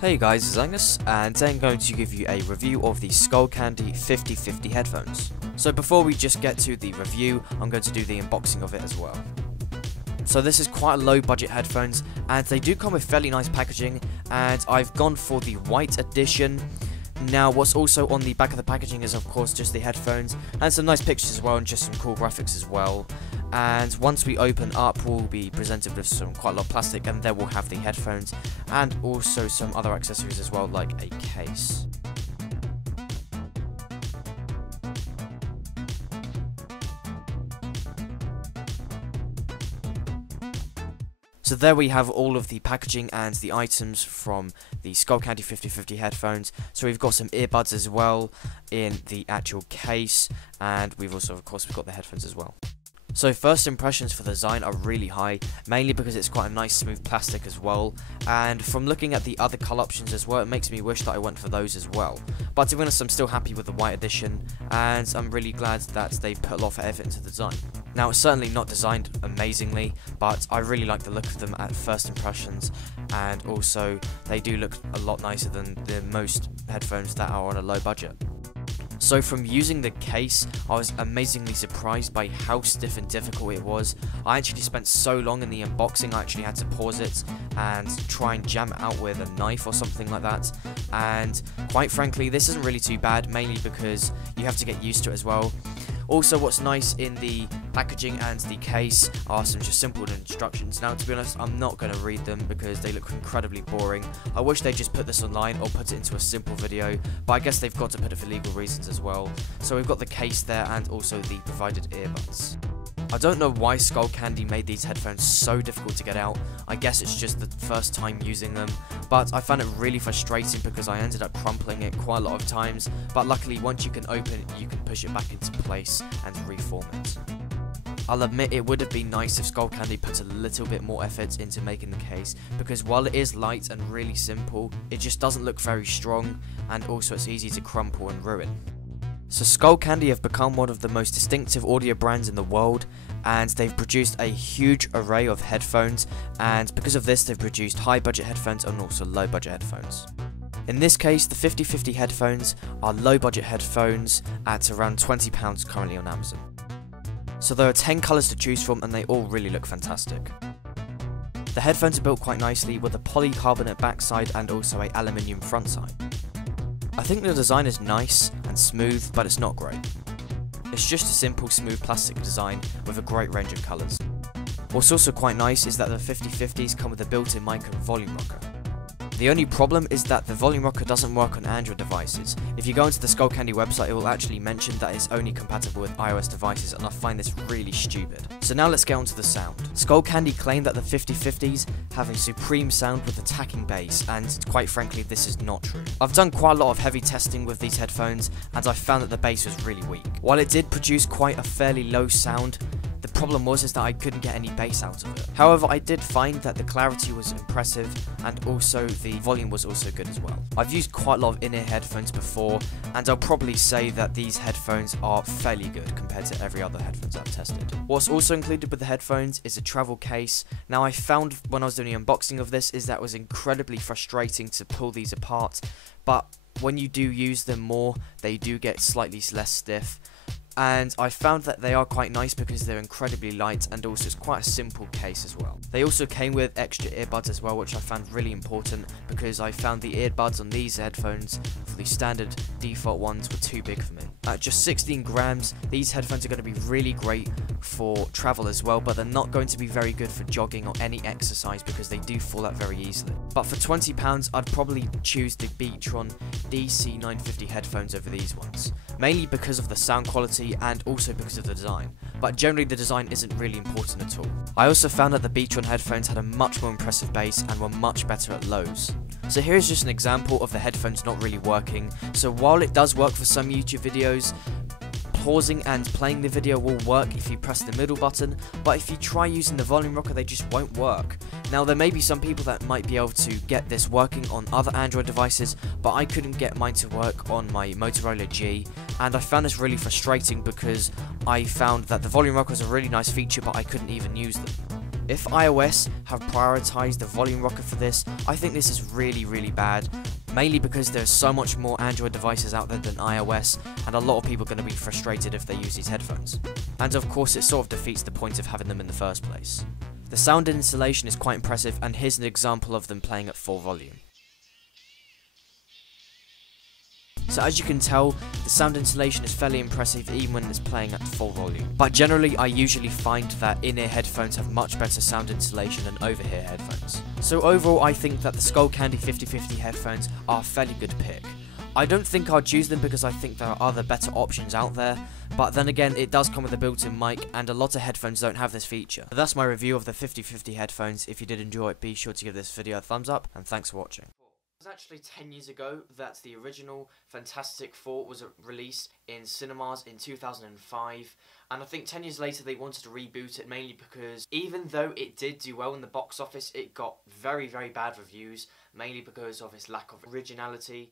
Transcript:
Hey guys, it's Angus, and today I'm going to give you a review of the Skullcandy 50/50 headphones. So before we just get to the review, I'm going to do the unboxing of it as well. So this is quite a low budget headphones, and they do come with fairly nice packaging, and I've gone for the white edition. Now what's also on the back of the packaging is of course just the headphones, and some nice pictures as well, and just some cool graphics as well. And once we open up, we'll be presented with quite a lot of plastic, and there we'll have the headphones and also some other accessories as well, like a case. So there we have all of the packaging and the items from the Skullcandy 50/50 headphones. So we've got some earbuds as well in the actual case, and we've also, of course, we've got the headphones as well. So first impressions for the design are really high, mainly because it's quite a nice smooth plastic as well, and from looking at the other colour options as well, it makes me wish that I went for those as well. But to be honest, I'm still happy with the white edition, and I'm really glad that they've put a lot of effort into the design. Now it's certainly not designed amazingly, but I really like the look of them at first impressions, and also they do look a lot nicer than the most headphones that are on a low budget. So from using the case, I was amazingly surprised by how stiff and difficult it was. I actually spent so long in the unboxing, I actually had to pause it and try and jam it out with a knife or something like that. And quite frankly, this isn't really too bad, mainly because you have to get used to it as well. Also, what's nice in the packaging and the case are some just simple instructions. Now, to be honest, I'm not going to read them because they look incredibly boring. I wish they just put this online or put it into a simple video, but I guess they've got to put it for legal reasons as well. So we've got the case there and also the provided earbuds. I don't know why Skullcandy made these headphones so difficult to get out. I guess it's just the first time using them, but I found it really frustrating because I ended up crumpling it quite a lot of times, but luckily once you can open it, you can push it back into place and reform it. I'll admit it would have been nice if Skullcandy put a little bit more effort into making the case, because while it is light and really simple, it just doesn't look very strong, and also it's easy to crumple and ruin. So Skullcandy have become one of the most distinctive audio brands in the world, and they've produced a huge array of headphones, and because of this they've produced high budget headphones and also low budget headphones. In this case, the 50/50 headphones are low budget headphones at around £20 currently on Amazon. So there are 10 colours to choose from, and they all really look fantastic. The headphones are built quite nicely with a polycarbonate backside and also a aluminium front side. I think the design is nice and smooth, but it's not great. It's just a simple smooth plastic design with a great range of colours. What's also quite nice is that the 50/50s come with a built-in mic and volume rocker. The only problem is that the volume rocker doesn't work on Android devices. If you go into the Skullcandy website, it will actually mention that it's only compatible with iOS devices, and I find this really stupid. So now let's get onto the sound. Skullcandy claim that the 50/50s have a supreme sound with attacking bass, and quite frankly this is not true. I've done quite a lot of heavy testing with these headphones, and I found that the bass was really weak. While it did produce quite a fairly low sound, the problem was that I couldn't get any bass out of it. However, I did find that the clarity was impressive, and also the volume was also good as well. I've used quite a lot of in-ear headphones before, and I'll probably say that these headphones are fairly good compared to every other headphones I've tested. What's also included with the headphones is a travel case. Now I found when I was doing the unboxing of this is that it was incredibly frustrating to pull these apart, but when you do use them more, they do get slightly less stiff. And I found that they are quite nice because they're incredibly light, and also it's quite a simple case as well. They also came with extra earbuds as well, which I found really important because I found the earbuds on these headphones for the standard default ones were too big for me. At just 16 grams, these headphones are going to be really great for travel as well, but they're not going to be very good for jogging or any exercise because they do fall out very easily. But for £20, I'd probably choose the Beatron DC950 headphones over these ones, mainly because of the sound quality and also because of the design, but generally the design isn't really important at all. I also found that the Beatron headphones had a much more impressive bass and were much better at lows. So here is just an example of the headphones not really working. So while it does work for some YouTube videos, pausing and playing the video will work if you press the middle button, but if you try using the volume rocker they just won't work. Now there may be some people that might be able to get this working on other Android devices, but I couldn't get mine to work on my Motorola G, and I found this really frustrating because I found that the volume rocker was a really nice feature, but I couldn't even use them. If iOS have prioritized the volume rocker for this, I think this is really bad, mainly because there's so much more Android devices out there than iOS, and a lot of people are going to be frustrated if they use these headphones. And of course it sort of defeats the point of having them in the first place. The sound installation is quite impressive, and here's an example of them playing at full volume. So as you can tell, the sound installation is fairly impressive even when it's playing at full volume. But generally, I usually find that in-ear headphones have much better sound installation than over-ear headphones. So overall, I think that the Skullcandy 50/50 headphones are a fairly good pick. I don't think I'd choose them because I think there are other better options out there, but then again, it does come with a built-in mic, and a lot of headphones don't have this feature. But that's my review of the 50/50 headphones. If you did enjoy it, be sure to give this video a thumbs up, and thanks for watching. It was actually 10 years ago that the original Fantastic Four was released in cinemas in 2005, and I think 10 years later they wanted to reboot it, mainly because even though it did do well in the box office, it got very bad reviews, mainly because of its lack of originality.